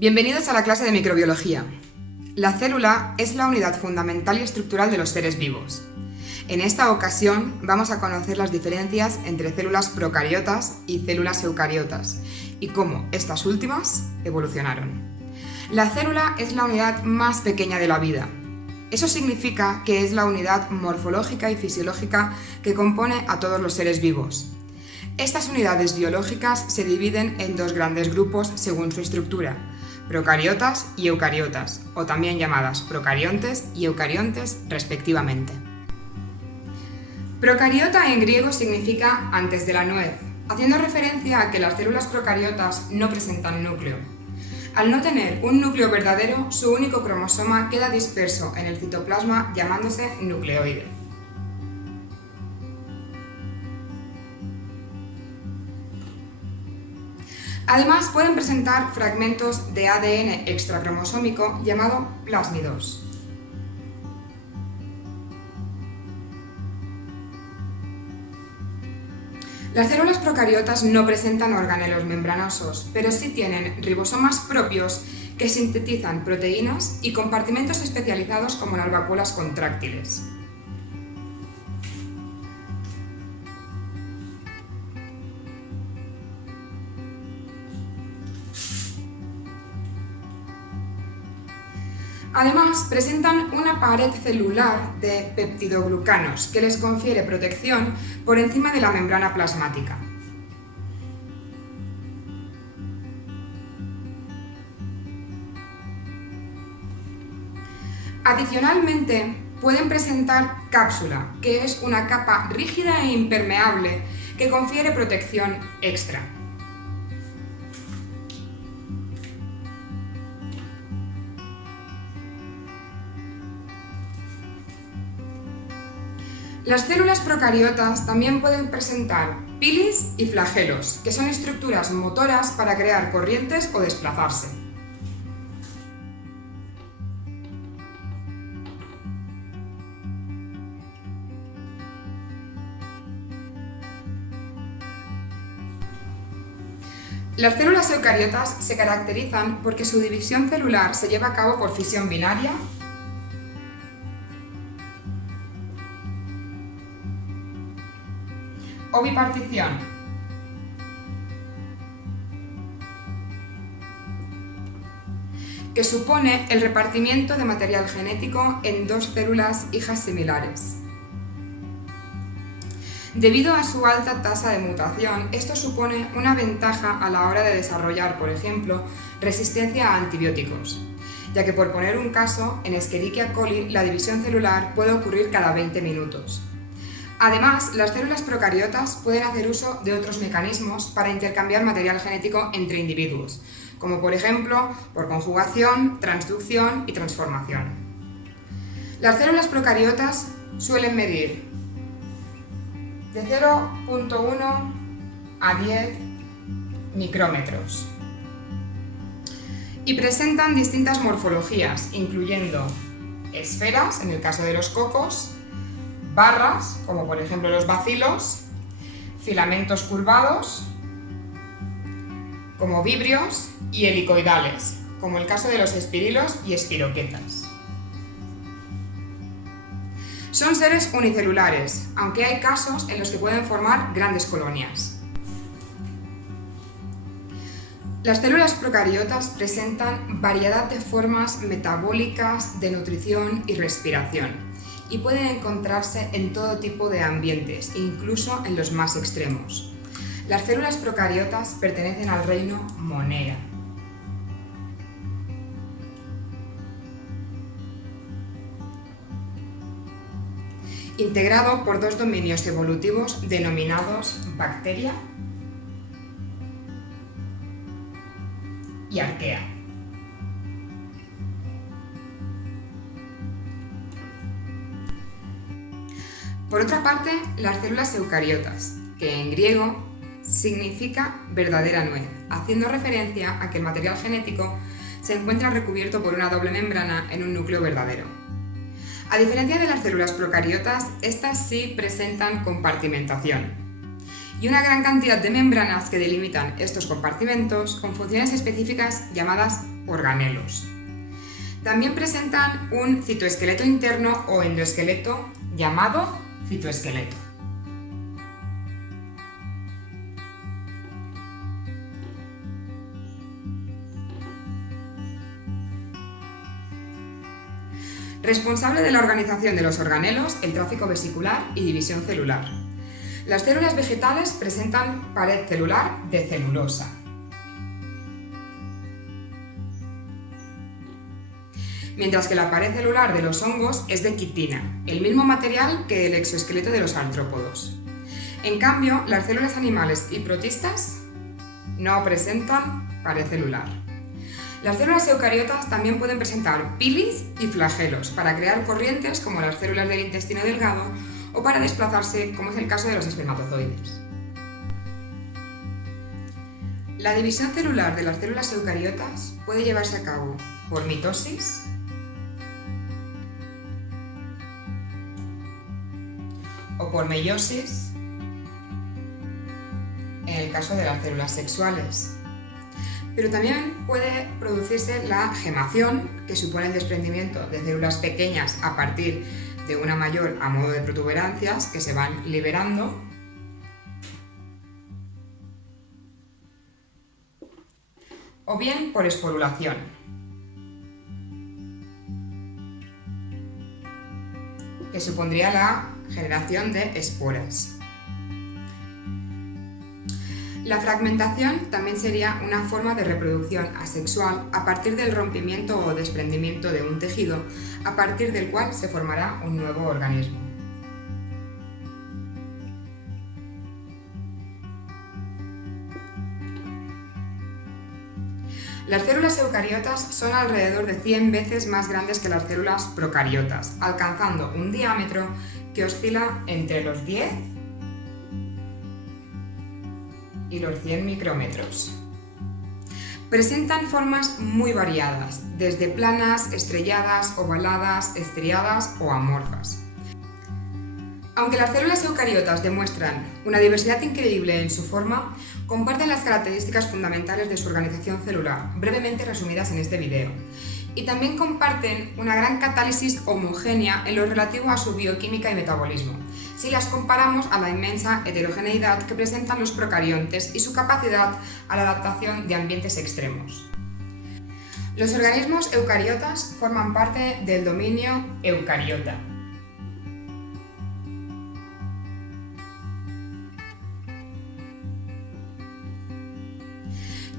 Bienvenidos a la clase de microbiología. La célula es la unidad fundamental y estructural de los seres vivos. En esta ocasión vamos a conocer las diferencias entre células procariotas y células eucariotas y cómo estas últimas evolucionaron. La célula es la unidad más pequeña de la vida. Eso significa que es la unidad morfológica y fisiológica que compone a todos los seres vivos. Estas unidades biológicas se dividen en dos grandes grupos según su estructura: procariotas y eucariotas, o también llamadas procariontes y eucariontes respectivamente. Procariota en griego significa antes de la nuez, haciendo referencia a que las células procariotas no presentan núcleo. Al no tener un núcleo verdadero, su único cromosoma queda disperso en el citoplasma llamándose nucleoide. Además, pueden presentar fragmentos de ADN extracromosómico llamado plásmidos. Las células procariotas no presentan organelos membranosos, pero sí tienen ribosomas propios que sintetizan proteínas y compartimentos especializados como las vacuolas contráctiles. Además, presentan una pared celular de peptidoglucanos que les confiere protección por encima de la membrana plasmática. Adicionalmente, pueden presentar cápsula, que es una capa rígida e impermeable que confiere protección extra. Las células procariotas también pueden presentar pilis y flagelos, que son estructuras motoras para crear corrientes o desplazarse. Las células eucariotas se caracterizan porque su división celular se lleva a cabo por fisión binaria o bipartición. Que supone el repartimiento de material genético en dos células hijas similares. Debido a su alta tasa de mutación, esto supone una ventaja a la hora de desarrollar, por ejemplo, resistencia a antibióticos, ya que, por poner un caso, en Escherichia coli la división celular puede ocurrir cada 20 minutos. Además, las células procariotas pueden hacer uso de otros mecanismos para intercambiar material genético entre individuos, como por ejemplo por conjugación, transducción y transformación. Las células procariotas suelen medir de 0,1 a 10 micrómetros y presentan distintas morfologías, incluyendo esferas, en el caso de los cocos, barras, como por ejemplo los bacilos, filamentos curvados, como vibrios, y helicoidales, como el caso de los espirilos y espiroquetas. Son seres unicelulares, aunque hay casos en los que pueden formar grandes colonias. Las células procariotas presentan variedad de formas metabólicas, de nutrición y respiración, y pueden encontrarse en todo tipo de ambientes, incluso en los más extremos. Las células procariotas pertenecen al reino Monera. Integrado por dos dominios evolutivos denominados bacteria y arquea. Por otra parte, las células eucariotas, que en griego significa verdadera nuez, haciendo referencia a que el material genético se encuentra recubierto por una doble membrana en un núcleo verdadero. A diferencia de las células procariotas, estas sí presentan compartimentación y una gran cantidad de membranas que delimitan estos compartimentos con funciones específicas llamadas organelos. También presentan un citoesqueleto interno o endoesqueleto llamado citoesqueleto. Responsable de la organización de los organelos, el tráfico vesicular y división celular. Las células vegetales presentan pared celular de celulosa. Mientras que la pared celular de los hongos es de quitina, el mismo material que el exoesqueleto de los artrópodos. En cambio, las células animales y protistas no presentan pared celular. Las células eucariotas también pueden presentar pilis y flagelos para crear corrientes como las células del intestino delgado o para desplazarse, como es el caso de los espermatozoides. La división celular de las células eucariotas puede llevarse a cabo por mitosis, o por meiosis, en el caso de las células sexuales. Pero también puede producirse la gemación, que supone el desprendimiento de células pequeñas a partir de una mayor a modo de protuberancias que se van liberando. O bien por esporulación. Que supondría la generación de esporas. La fragmentación también sería una forma de reproducción asexual a partir del rompimiento o desprendimiento de un tejido, a partir del cual se formará un nuevo organismo. Las células eucariotas son alrededor de 100 veces más grandes que las células procariotas, alcanzando un diámetro que oscila entre los 10 y los 100 micrómetros. Presentan formas muy variadas, desde planas, estrelladas, ovaladas, estriadas o amorfas. Aunque las células eucariotas demuestran una diversidad increíble en su forma, comparten las características fundamentales de su organización celular, brevemente resumidas en este video. Y también comparten una gran catálisis homogénea en lo relativo a su bioquímica y metabolismo, si las comparamos a la inmensa heterogeneidad que presentan los procariontes y su capacidad a la adaptación de ambientes extremos. Los organismos eucariotas forman parte del dominio eucariota.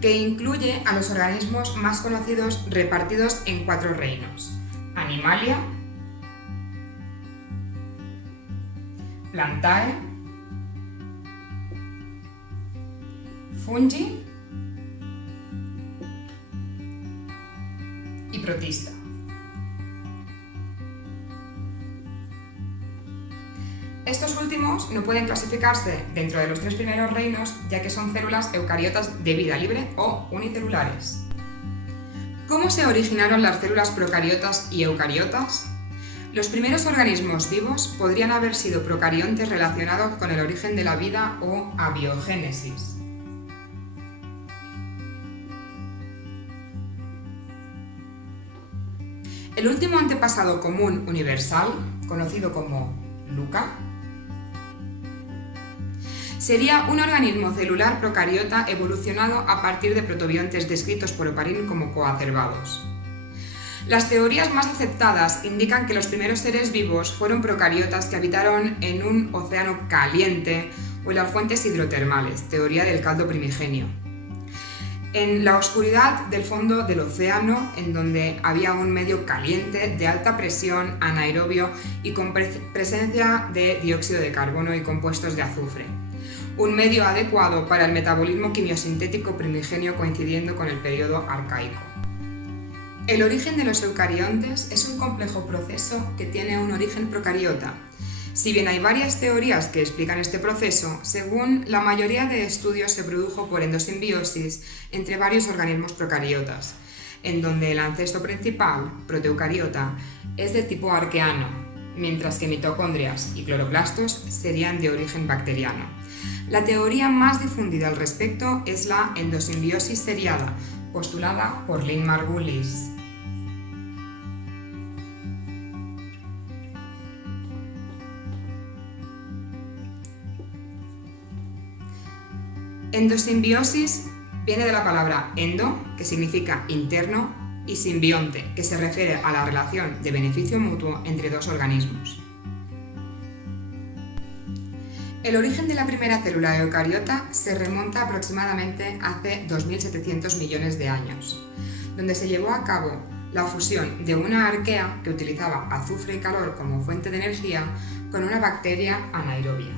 Que incluye a los organismos más conocidos repartidos en 4 reinos: Animalia, Plantae, Fungi y Protista. Estos últimos no pueden clasificarse dentro de los 3 primeros reinos, ya que son células eucariotas de vida libre o unicelulares. ¿Cómo se originaron las células procariotas y eucariotas? Los primeros organismos vivos podrían haber sido procariontes relacionados con el origen de la vida o abiogénesis. El último antepasado común universal, conocido como LUCA, sería un organismo celular procariota evolucionado a partir de protobiontes descritos por Oparin como coacervados. Las teorías más aceptadas indican que los primeros seres vivos fueron procariotas que habitaron en un océano caliente o en las fuentes hidrotermales, teoría del caldo primigenio. En la oscuridad del fondo del océano, en donde había un medio caliente, de alta presión, anaerobio y con presencia de dióxido de carbono y compuestos de azufre. Un medio adecuado para el metabolismo quimiosintético primigenio coincidiendo con el periodo arcaico. El origen de los eucariontes es un complejo proceso que tiene un origen procariota. Si bien hay varias teorías que explican este proceso, según la mayoría de estudios se produjo por endosimbiosis entre varios organismos procariotas, en donde el ancestro principal, protoeucariota, es de tipo arqueano, mientras que mitocondrias y cloroplastos serían de origen bacteriano. La teoría más difundida al respecto es la endosimbiosis seriada, postulada por Lynn Margulis. Endosimbiosis viene de la palabra endo, que significa interno, y simbionte, que se refiere a la relación de beneficio mutuo entre dos organismos. El origen de la primera célula eucariota se remonta aproximadamente hace 2.700 millones de años, donde se llevó a cabo la fusión de una arquea que utilizaba azufre y calor como fuente de energía con una bacteria anaerobia.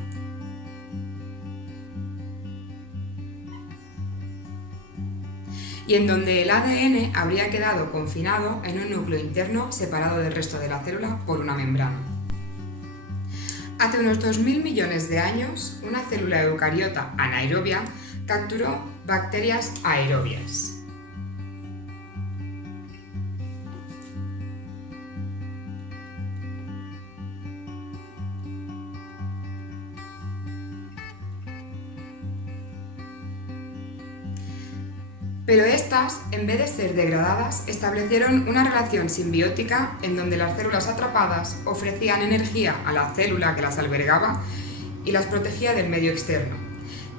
Y en donde el ADN habría quedado confinado en un núcleo interno separado del resto de la célula por una membrana. Hace unos 2.000 millones de años, una célula eucariota anaerobia capturó bacterias aerobias. Pero estas, en vez de ser degradadas, establecieron una relación simbiótica en donde las células atrapadas ofrecían energía a la célula que las albergaba y las protegía del medio externo.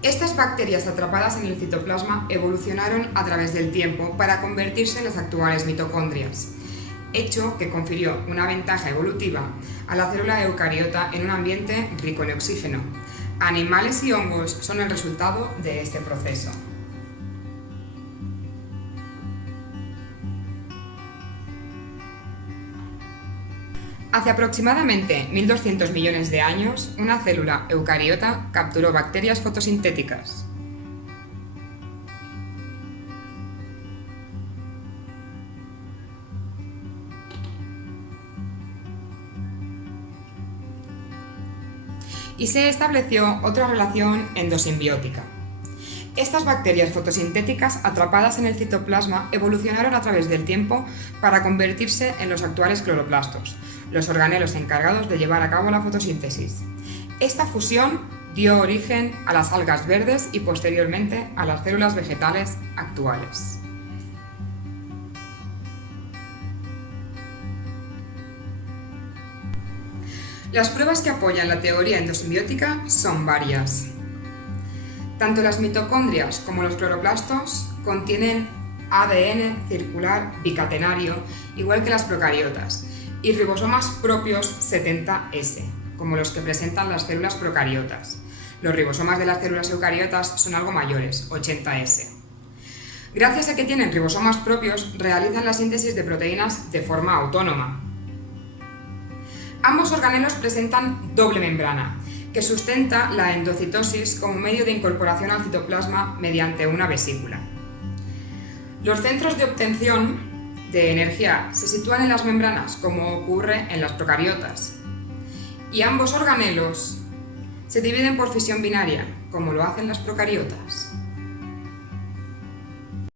Estas bacterias atrapadas en el citoplasma evolucionaron a través del tiempo para convertirse en las actuales mitocondrias, hecho que confirió una ventaja evolutiva a la célula eucariota en un ambiente rico en oxígeno. Animales y hongos son el resultado de este proceso. Hace aproximadamente 1.200 millones de años, una célula eucariota capturó bacterias fotosintéticas. Y se estableció otra relación endosimbiótica. Estas bacterias fotosintéticas atrapadas en el citoplasma evolucionaron a través del tiempo para convertirse en los actuales cloroplastos, los organelos encargados de llevar a cabo la fotosíntesis. Esta fusión dio origen a las algas verdes y posteriormente a las células vegetales actuales. Las pruebas que apoyan la teoría endosimbiótica son varias. Tanto las mitocondrias como los cloroplastos contienen ADN circular bicatenario, igual que las procariotas, y ribosomas propios 70S, como los que presentan las células procariotas. Los ribosomas de las células eucariotas son algo mayores, 80S. Gracias a que tienen ribosomas propios, realizan la síntesis de proteínas de forma autónoma. Ambos organelos presentan doble membrana, que sustenta la endocitosis como medio de incorporación al citoplasma mediante una vesícula. Los centros de obtención de energía se sitúan en las membranas, como ocurre en las procariotas, y ambos organelos se dividen por fisión binaria, como lo hacen las procariotas.